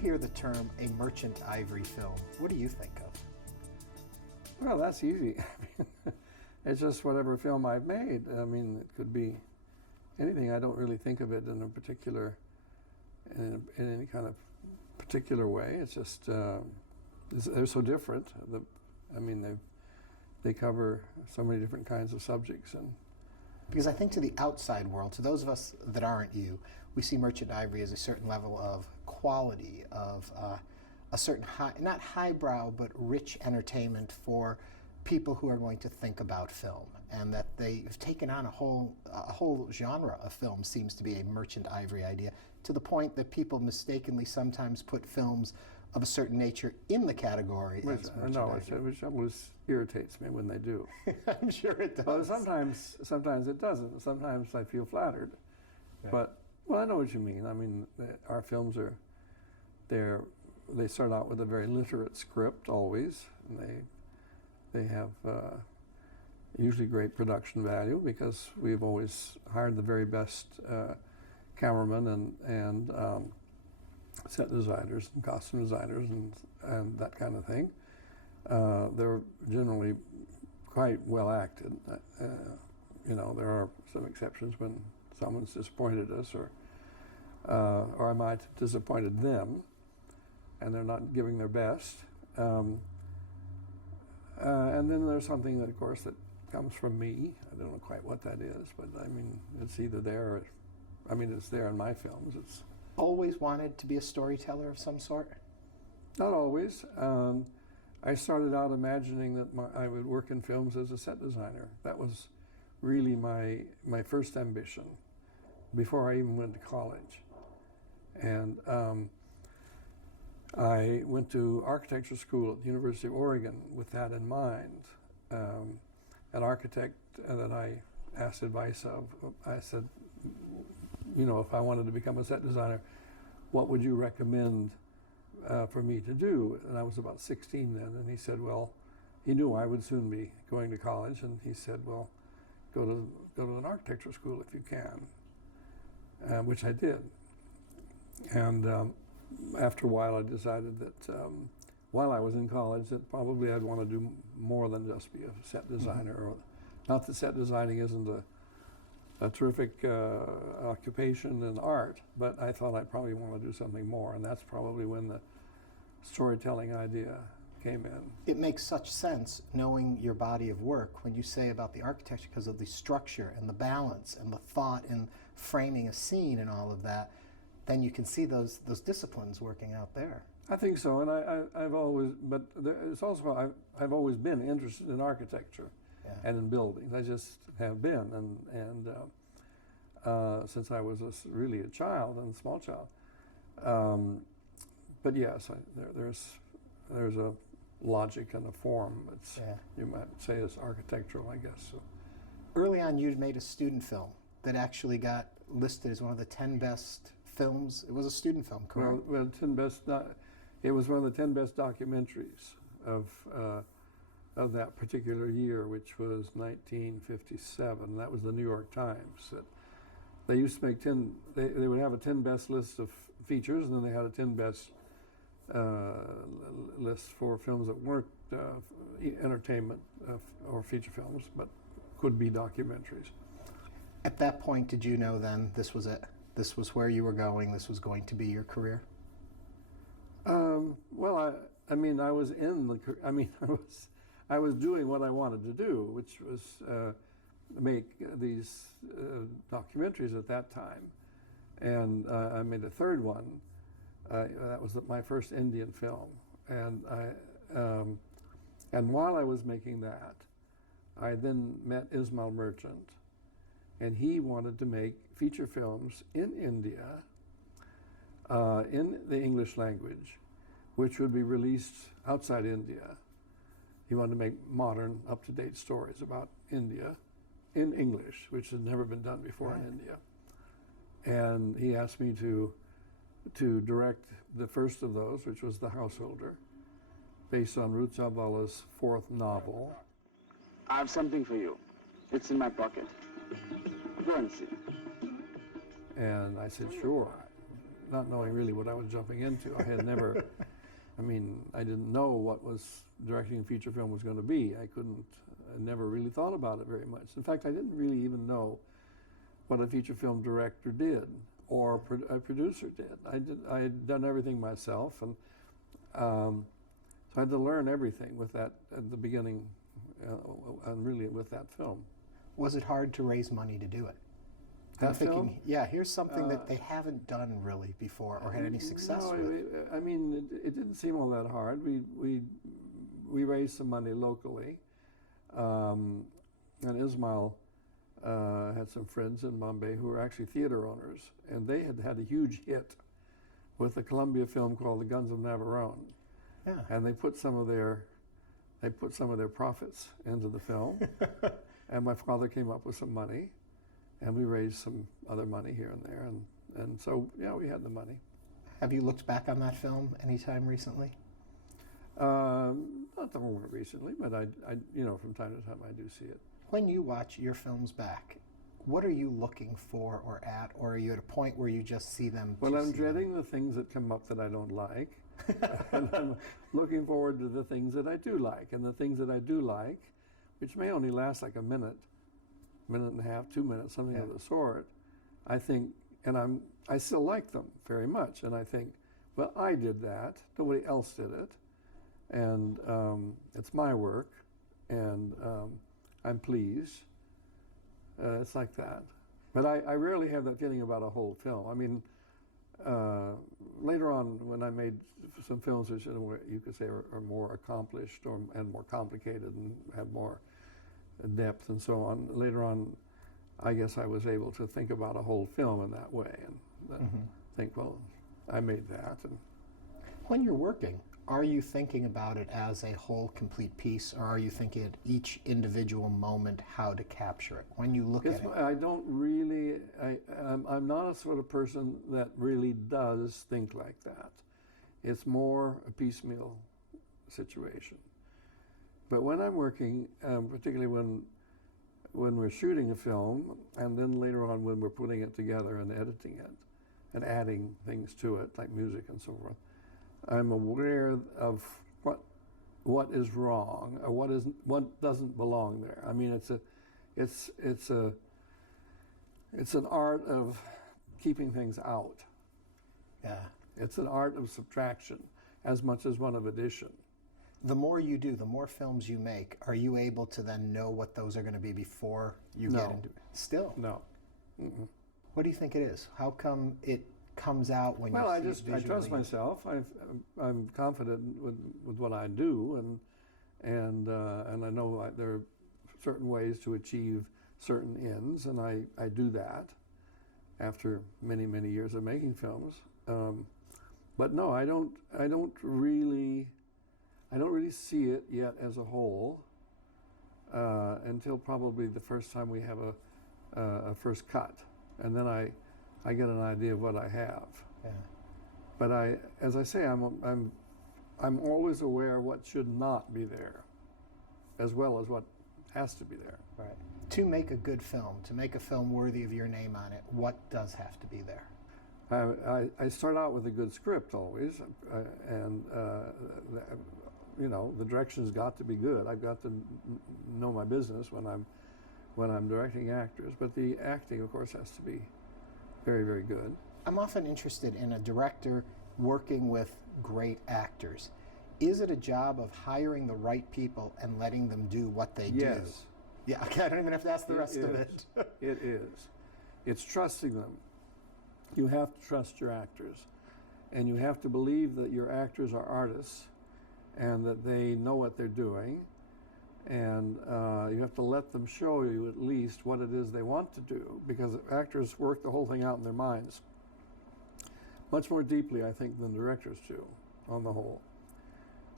hear the term a merchant ivory film, what do you think of? Well, that's easy. It's just whatever film I've made. I mean, it could be anything. I don't really think of it in a particular, in any kind of particular way. It's just, they're so different. I mean, they cover so many different kinds of subjects. Because I think to the outside world, to those of us that aren't you, we see merchant ivory as a certain level of quality, of a certain not highbrow, but rich entertainment for people who are going to think about film, and that they've taken on a whole genre of film seems to be a merchant ivory idea, to the point that people mistakenly sometimes put films of a certain nature in the category as merchant ivory. Which always irritates me when they do. I'm sure it does. Well, sometimes it doesn't. Sometimes I feel flattered. Yeah. But, well, I know what you mean. I mean, our films they start out with a very literate script always, and they have usually great production value because we've always hired the very best cameramen and set designers and costume designers and that kind of thing. They're generally quite well acted. You know, there are some exceptions when someone's disappointed us or I might have disappointed them and they're not giving their best. And then there's something that, of course, that comes from me. I don't know quite what that is, but I mean, it's either there or, I mean, it's there in my films. It's always wanted to be a storyteller of some sort? Not always. I started out imagining that I would work in films as a set designer. That was really my first ambition before I even went to college. And I went to architecture school at the University of Oregon with that in mind. An architect that I asked advice of, I said, you know, if I wanted to become a set designer, what would you recommend for me to do? And I was about 16 then, and he said, well, he knew I would soon be going to college, and he said, well, go to an architecture school if you can, which I did. And after a while, I decided that while I was in college, that probably I'd want to do more than just be a set designer. Mm-hmm. Not that set designing isn't a terrific occupation in art, but I thought I'd probably want to do something more, and that's probably when the storytelling idea came in. It makes such sense, knowing your body of work, when you say about the architecture, because of the structure and the balance and the thought in framing a scene and all of that, then you can see those disciplines working out there. I think so, and I've always, but it's also, I've always been interested in architecture. Yeah. And in buildings. I just have been, and since I was really a child and a small child. But yes, there's a logic and a form. It's, yeah. You might say it's architectural, I guess. So. Early on, you'd made a student film that actually got listed as one of the 10 best films. It was a student film, correct? Well, 10 best. It was one of the 10 best documentaries of that particular year, which was 1957. That was the New York Times. They used to make 10, they would have a 10 best list of features, and then they had a 10 best list for films that weren't entertainment or feature films, but could be documentaries. At that point, did you know then this was it? This was where you were going, this was going to be your career? Well, I mean, I was in the, I mean, I was doing what I wanted to do, which was make these documentaries at that time. And I made a third one. That was my first Indian film. And while I was making that, I then met Ismail Merchant. And he wanted to make feature films in India, in the English language, which would be released outside India. He wanted to make modern, up-to-date stories about India in English, which had never been done before in India. And he asked me to direct the first of those, which was The Householder, based on Ruth Myles' fourth novel. I have something for you. It's in my pocket. Go and see. And I said, sure. not knowing really what I was jumping into. I had never, I mean, I didn't know what was directing a feature film was going to be. I never really thought about it very much. In fact, I didn't really even know what a feature film director did or a producer did. I had done everything myself, and so I had to learn everything with that at the beginning, and really with that film. Was it hard to raise money to do it? That I'm thinking, film? yeah, here's something that they haven't done really before or had any success No, with. I mean, it didn't seem all that hard. We raised some money locally, and Ismail had some friends in Bombay who were actually theater owners, and they had had a huge hit with a Columbia film called The Guns of Navarone, Yeah. and they put some of their profits into the film, and my father came up with some money, and we raised some other money here and there, and so yeah, we had the money. Have you looked back on that film anytime recently? Not the more recently, but I from time to time I do see it. When you watch your films back, what are you looking for or at, or are you at a point where you just see them? Well, I'm dreading the things that come up that I don't like, and I'm looking forward to the things that I do like. And the things that I do like, which may only last like a minute and a half, 2 minutes, something of the sort, I think, and I still like them very much. And I think, well, I did that. Nobody else did it, and it's my work, and I'm pleased. It's like that. But I rarely have that feeling about a whole film. I mean, later on when I made some films which you could say are more accomplished and more complicated and have more depth and so on, later on I guess I was able to think about a whole film in that way and think, well, I made that. And when you're working, are you thinking about it as a whole complete piece, or are you thinking at each individual moment how to capture it? When you look at it, I don't really, I'm not a sort of person that really does think like that. It's more a piecemeal situation. But when I'm working, particularly when we're shooting a film, and then later on when we're putting it together and editing it, and adding things to it, like music and so forth, I'm aware of what is wrong or what doesn't belong there. I mean, it's an art of keeping things out. yeah. It's an art of subtraction as much as one of addition. The more you do, the more films you make, are you able to then know what those are going to be before you get into it? Still? No. Mm-mm. What do you think it is? How come it comes out when Well, you see it I trust visually? myself. I'm confident with what I do, and I know there are certain ways to achieve certain ends, and I do that after many years of making films. But no, I don't really see it yet as a whole until probably the first time we have a first cut, and then I get an idea of what I have. Yeah. But as I say, I'm always aware of what should not be there, as well as what has to be there. Right. To make a good film, to make a film worthy of your name on it, what does have to be there? I start out with a good script always, and the direction's got to be good. I've got to know my business when I'm directing actors, but the acting, of course, has to be very good. I'm often interested in a director working with great actors. Is it a job of hiring the right people and letting them do what they do? Yes. Yeah, okay, I don't even have to ask the rest of it. It is. It's trusting them. You have to trust your actors, and you have to believe that your actors are artists and that they know what they're doing, and you have to let them show you at least what it is they want to do, because actors work the whole thing out in their minds much more deeply, I think, than directors do on the whole.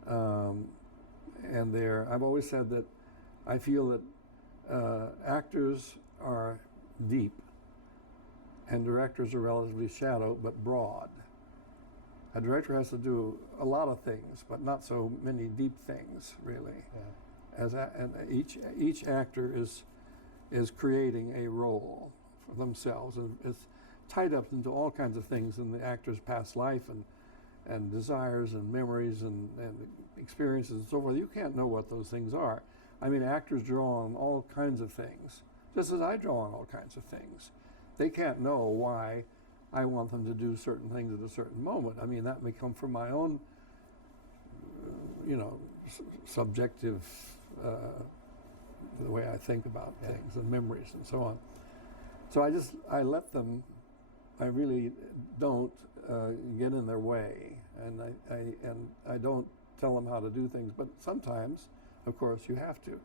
And I've always said that I feel that actors are deep and directors are relatively shallow but broad. A director has to do a lot of things, but not so many deep things, really. Yeah. And each actor is creating a role for themselves, and tied up into all kinds of things in the actor's past life and desires and memories and experiences and so forth. You can't know what those things are. I mean, actors draw on all kinds of things, just as I draw on all kinds of things. They can't know why I want them to do certain things at a certain moment. I mean, that may come from my own, subjective, the way I think about things and memories and so on. So I let them, I really don't get in their way, and I don't tell them how to do things, but sometimes, of course, you have to.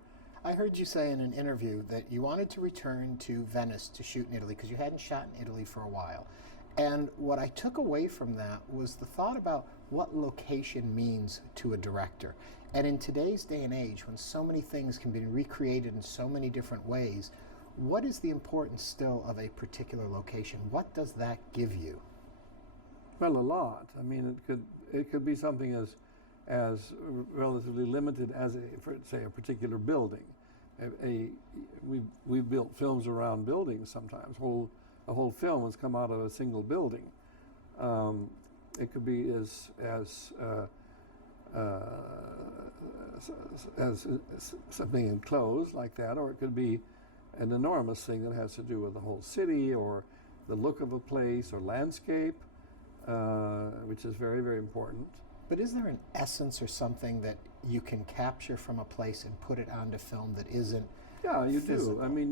I heard you say in an interview that you wanted to return to Venice to shoot in Italy because you hadn't shot in Italy for a while. And what I took away from that was the thought about what location means to a director. And in today's day and age, when so many things can be recreated in so many different ways, what is the importance still of a particular location? What does that give you? Well, a lot. I mean, it could be something as relatively limited as say a particular building. We've built films around buildings sometimes. A whole film has come out of a single building. It could be as something enclosed like that, or it could be an enormous thing that has to do with the whole city or the look of a place or landscape, which is very, very important. But is there an essence or something that you can capture from a place and put it onto film that isn't you physical? do. I mean,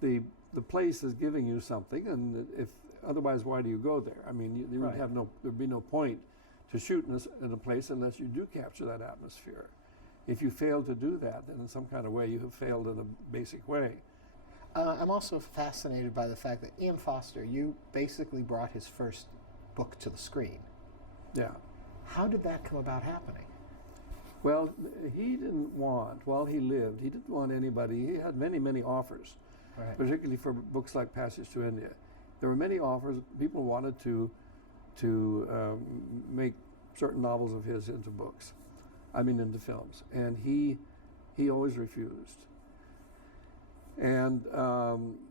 the place is giving you something, and if otherwise, why do you go there? I mean, you would Right. have there'd be no point to shoot in a place unless you do capture that atmosphere. If you fail to do that, then in some kind of way you have failed in a basic way. I'm also fascinated by the fact that Ian Foster, you basically brought his first book to the screen. Yeah. How did that come about happening? Well, he didn't want, while he lived, he didn't want anybody, he had many, many offers, Right. particularly for books like Passage to India. There were many offers. People wanted to make certain novels of his into books, into films, and he always refused. And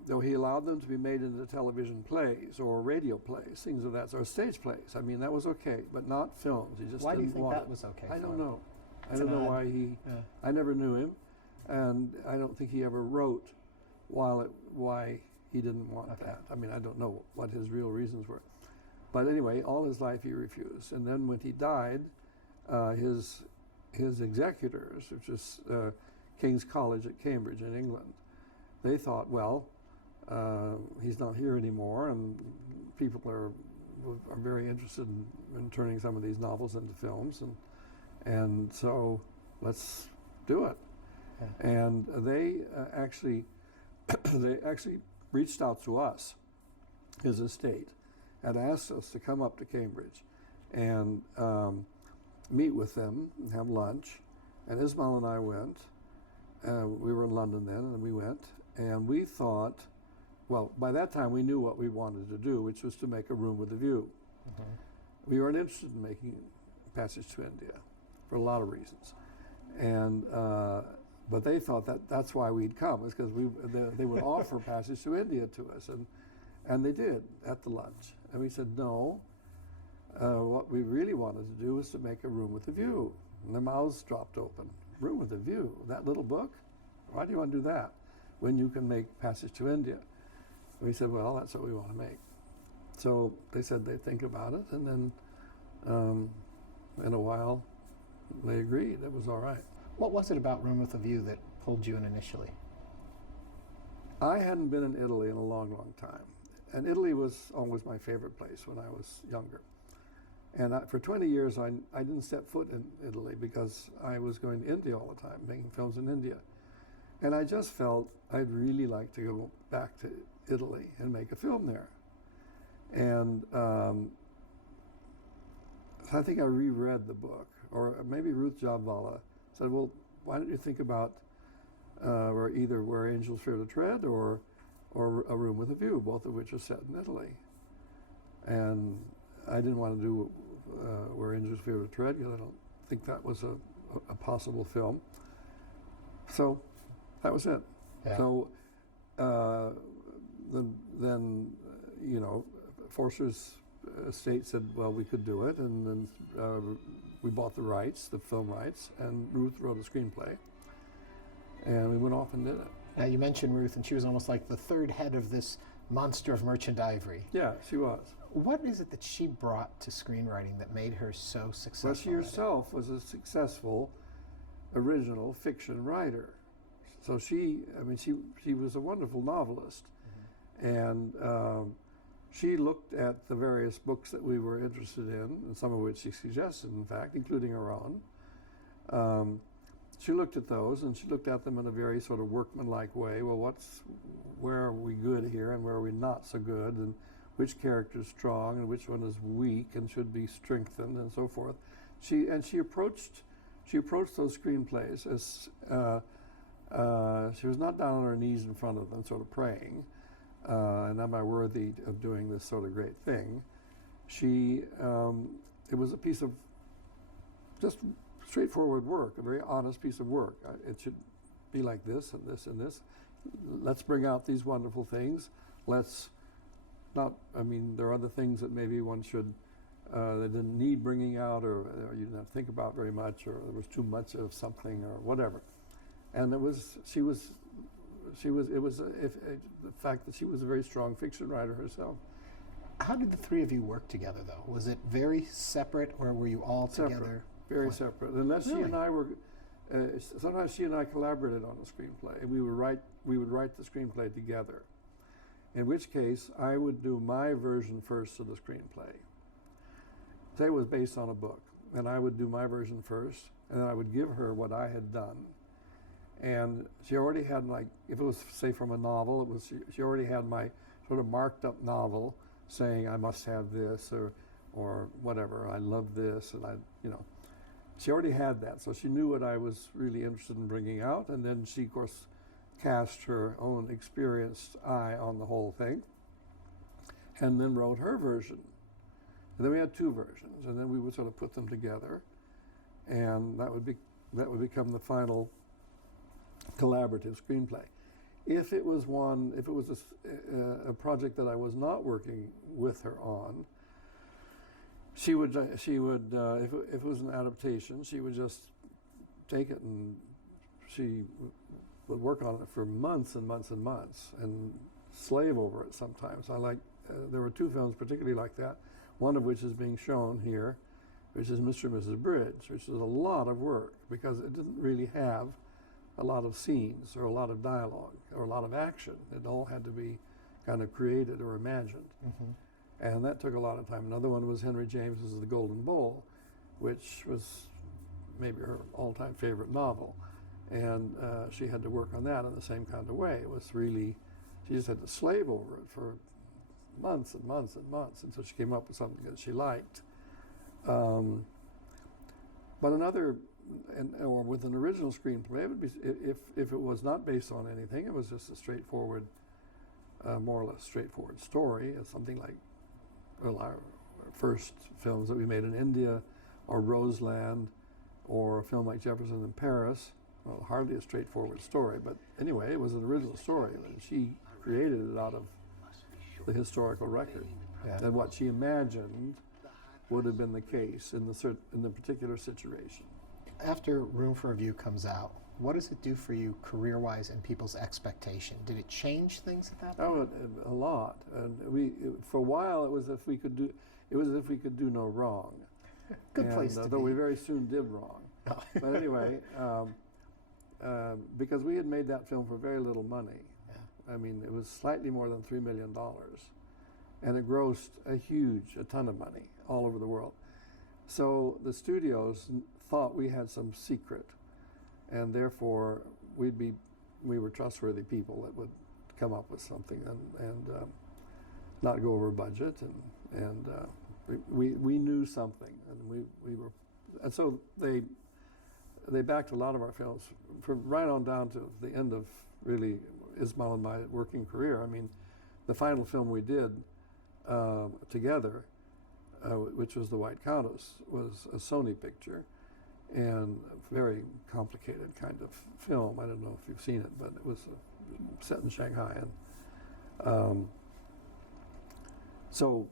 though he allowed them to be made into television plays or radio plays, things of that sort, or stage plays, that was okay, but not films. He just Why do you didn't think want that it. was okay? I for don't him? know. I It's don't an know odd- why he. Yeah. I never knew him, and I don't think he ever wrote why he didn't want Okay. that. I don't know what his real reasons were, but anyway, all his life he refused. And then when he died, his executors, which is King's College at Cambridge in England, they thought, well, he's not here anymore, and people are very interested in turning some of these novels into films, and so let's do it. Yeah. And they actually reached out to us, his estate, and asked us to come up to Cambridge and meet with them and have lunch. And Ismail and I went. We were in London then, and we went. And we thought, well, by that time we knew what we wanted to do, which was to make a room with a view. Mhm. We weren't interested in making Passage to India for a lot of reasons. And but they thought that's why we'd come, is because they would offer Passage to India to us, and they did at the lunch. And we said, no, what we really wanted to do was to make a room with a view. And their mouths dropped open. Room with a view? That little book? Why do you want to do that when you can make Passage to India? We said, well, that's what we want to make. So they said they'd think about it, and then in a while they agreed. It was all right. What was it about Room with a View that pulled you in initially? I hadn't been in Italy in a long, long time. And Italy was always my favorite place when I was younger. And for 20 years, I didn't step foot in Italy because I was going to India all the time, making films in India. And I just felt I'd really like to go back to Italy and make a film there. And I think I reread the book, or maybe Ruth Myles said, well, why don't you think about either Where Angels Fear to Tread or A Room with a View, both of which are set in Italy. And I didn't want to do Where Angels Fear to Tread because I don't think that was a possible film. So that was it. Yeah. So the then, you know, Forster's estate said, well, we could do it, and then we bought the rights, the film rights, and Ruth wrote a screenplay, and we went off and did it. Now, you mentioned Ruth, and she was almost like the third head of this monster of Merchant Ivory. Yeah, she was. What is it that she brought to screenwriting that made her so successful? Well, she herself was a successful original fiction writer. So she was a wonderful novelist. And she looked at the various books that we were interested in, and some of which she suggested, in fact, including her own. She looked at those, and she looked at them in a very sort of workmanlike way. Well, where are we good here, and where are we not so good, and which character is strong, and which one is weak, and should be strengthened, and so forth. She approached those screenplays as she was not down on her knees in front of them, sort of praying, and am I worthy of doing this sort of great thing? It was a piece of just straightforward work, a very honest piece of work. It should be like this and this and this. Let's bring out these wonderful things. Let's not, I mean, there are other things that maybe one should, that didn't need bringing out, or you didn't have to think about very much, or there was too much of something, or whatever. And the fact that she was a very strong fiction writer herself. How did the three of you work together, though? Was it very separate, or were you all together? Very separate. Unless Really? she and I were, sometimes she and I collaborated on a screenplay, and we would write the screenplay together. In which case, I would do my version first of the screenplay. Say it was based on a book, and I would do my version first, and then I would give her what I had done. And she already had, like, if it was, say, from a novel, she already had my sort of marked up novel saying I must have this, or whatever, I love this, and she already had that, so she knew what I was really interested in bringing out, and then she, of course, cast her own experienced eye on the whole thing, and then wrote her version. And then we had two versions, and then we would sort of put them together, and that would become the final collaborative screenplay. If it was a project that I was not working with her on, she would if it was an adaptation, she would just take it, and she would work on it for months and months and months and slave over it sometimes. There were two films particularly like that, one of which is being shown here, which is Mr. and Mrs. Bridge, which is a lot of work because it didn't really have a lot of scenes or a lot of dialogue or a lot of action. It all had to be kind of created or imagined. Mm-hmm. And that took a lot of time. Another one was Henry James's The Golden Bowl, which was maybe her all-time favorite novel. And she had to work on that in the same kind of way. It was really, she just had to slave over it for months and months and months until she came up with something that she liked. But or with an original screenplay, it would be, if it was not based on anything, it was just a straightforward, more or less straightforward story. It's something like, well, our first films that we made in India, or Roseland, or a film like Jefferson in Paris. Well, hardly a straightforward story, but anyway, it was an original story, and she created it out of the historical record. Yeah. And what she imagined would have been the case in the particular situation. After Room for Review comes out, what does it do for you career-wise and people's expectation? Did it change things at that point? Oh, a lot. And for a while, it was as if we could do no wrong. Good place to though be. we very soon did wrong. Oh. But anyway, because we had made that film for very little money. Yeah. I mean, it was slightly more than $3 million, and it grossed a ton of money all over the world. So the studios thought we had some secret, and therefore we were trustworthy people that would come up with something and not go over budget, and we knew something, and we were, and so they backed a lot of our films from right on down to the end of really Ismail and my working career. I mean, the final film we did together, which was The White Countess, was a Sony picture, and a very complicated kind of film. I don't know if you've seen it, but it was set in Shanghai, and So,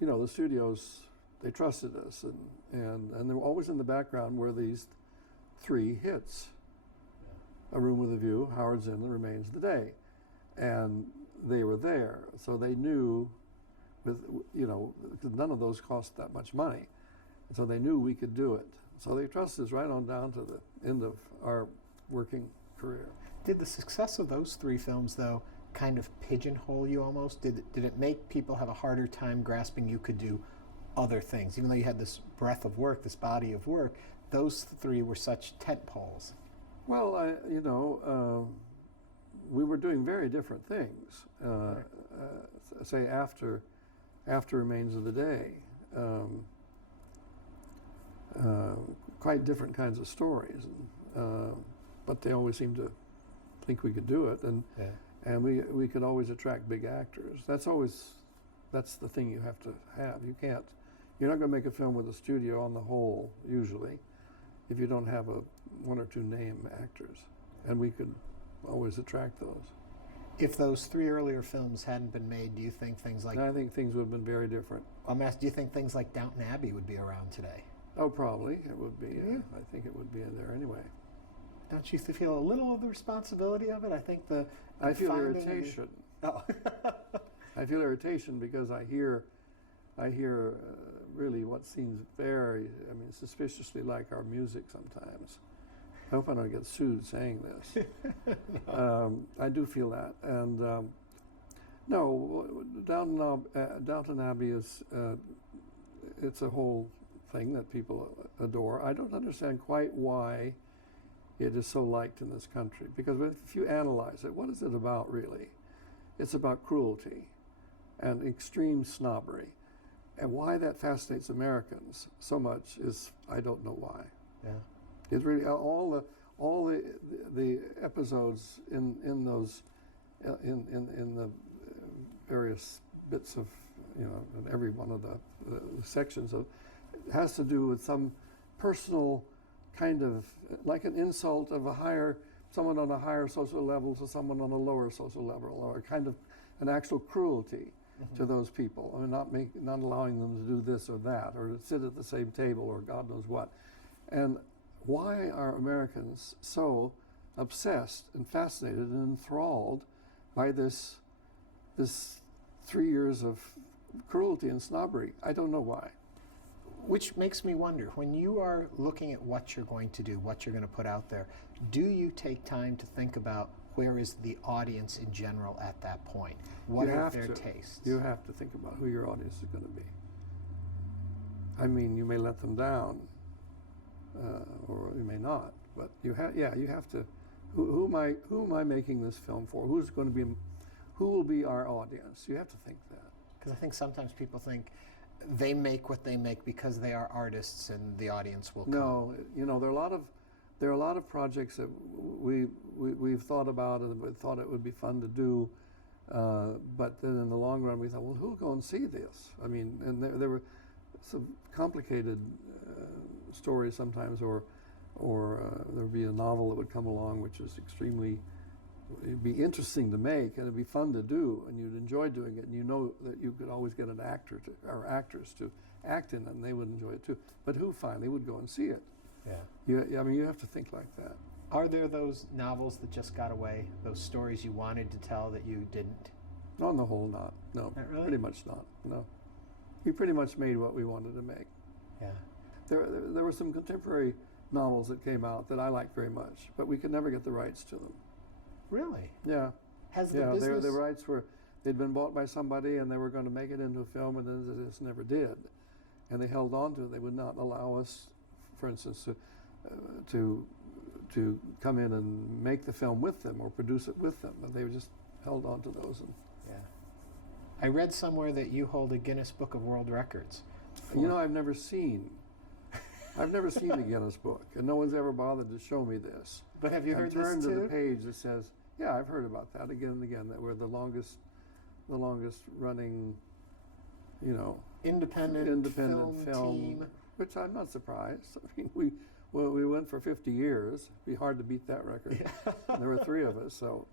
you know, the studios, they trusted us, and they were always in the background were these 3 hits. A Room with a View, Howard's Inn, and Remains of the Day. And they were there, so they knew, you know, 'cause none of those cost that much money. And so they knew we could do it. So they trusted us right on down to the end of our working career. Did the success of those 3 films, though, kind of pigeonhole you almost? Did it make people have a harder time grasping you could do other things? Even though you had this breadth of work, this body of work, those 3 were such tent poles. Well, you know, we were doing very different things. Say after Remains of the Day, quite different kinds of stories, but they always seemed to think we could do it, and we could always attract big actors. That's the thing you have to have. You're not going to make a film with a studio on the whole usually if you don't have 1 or 2 name actors, and we could always attract those. If those 3 earlier films hadn't been made, do you think things like... I think things would have been very different. do you think things like Downton Abbey would be around today? Oh, probably it would be. Yeah. I think it would be in there anyway. Don't you feel a little of the responsibility of it? I think I feel finding irritation. Oh. I feel irritation because I hear really what seems very, suspiciously like our music sometimes. I hope I don't get sued saying this. I do feel that, and no, Downton Abbey is it's a whole thing that people adore. I don't understand quite why it is so liked in this country, because if you analyze it, what is it about really? It's about cruelty and extreme snobbery, and why that fascinates Americans so much is I don't know why. Yeah. It really all the episodes in those in the various bits of, you know, in every one of the sections of has to do with some personal kind of, like an insult of someone on a higher social level to someone on a lower social level, or kind of an actual cruelty to those people. I mean, not allowing them to do this or that, or to sit at the same table, or God knows what. And why are Americans so obsessed and fascinated and enthralled by this 3 years of cruelty and snobbery? I don't know why. Which makes me wonder, when you are looking at what you're going to do, what you're going to put out there, do you take time to think about where is the audience in general at that point? What are their tastes? You have to think about who your audience is going to be. I mean, you may let them down, or you may not, but you have to. Who am I making this film for? Who will be our audience? You have to think that. Because I think sometimes people think they make what they make because they are artists and the audience will come. No, you know, there are a lot of projects that we've thought about and we thought it would be fun to do, but then in the long run we thought, well, who'll go and see this? I mean, and there were some complicated stories sometimes, or there would be a novel that would come along which is it'd be interesting to make and it'd be fun to do and you'd enjoy doing it, and you know that you could always get an actor or actors to act in it and they would enjoy it too. But who finally would go and see it? Yeah. You have to think like that. Are there those novels that just got away, those stories you wanted to tell that you didn't? On the whole, not. No, Not really? pretty much not. No. We pretty much made what we wanted to make. Yeah. There were some contemporary novels that came out that I liked very much, but we could never get the rights to them. Really? Yeah. Has the business... the rights they'd been bought by somebody and they were going to make it into a film, and then they just never did. And they held on to it. They would not allow us, for instance, to come in and make the film with them or produce it with them. But they just held on to those. And Yeah. I read somewhere that you hold a Guinness Book of World Records. you know, I've never seen the Guinness Book, and no one's ever bothered to show me this. But have you heard this turn to too? the page that says, yeah, I've heard about that again and again, that we're the longest running, you know, independent film team. which I'm not surprised. I mean, we went for 50 years. It'd be hard to beat that record. Yeah. There were 3 of us, so.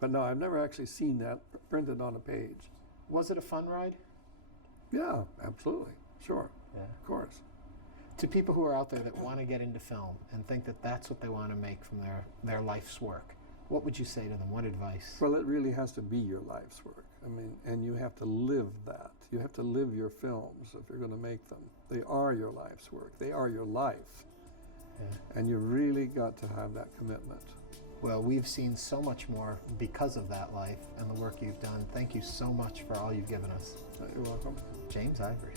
But no, I've never actually seen that printed on a page. Was it a fun ride? Yeah, absolutely. Sure. Yeah. Of course. To people who are out there that want to get into film and think that that's what they want to make from their life's work, what would you say to them? What advice? Well, it really has to be your life's work. I mean, and you have to live that. You have to live your films if you're going to make them. They are your life's work. They are your life. Yeah. And you've really got to have that commitment. Well, we've seen so much more because of that life and the work you've done. Thank you so much for all you've given us. You're welcome. James Ivory.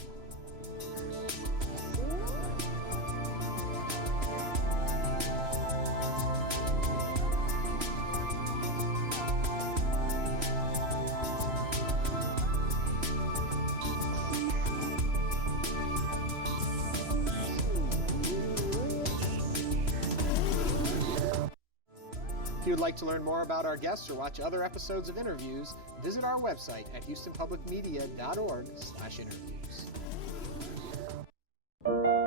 If you'd like to learn more about our guests or watch other episodes of Interviews, visit our website at houstonpublicmedia.org/interviews.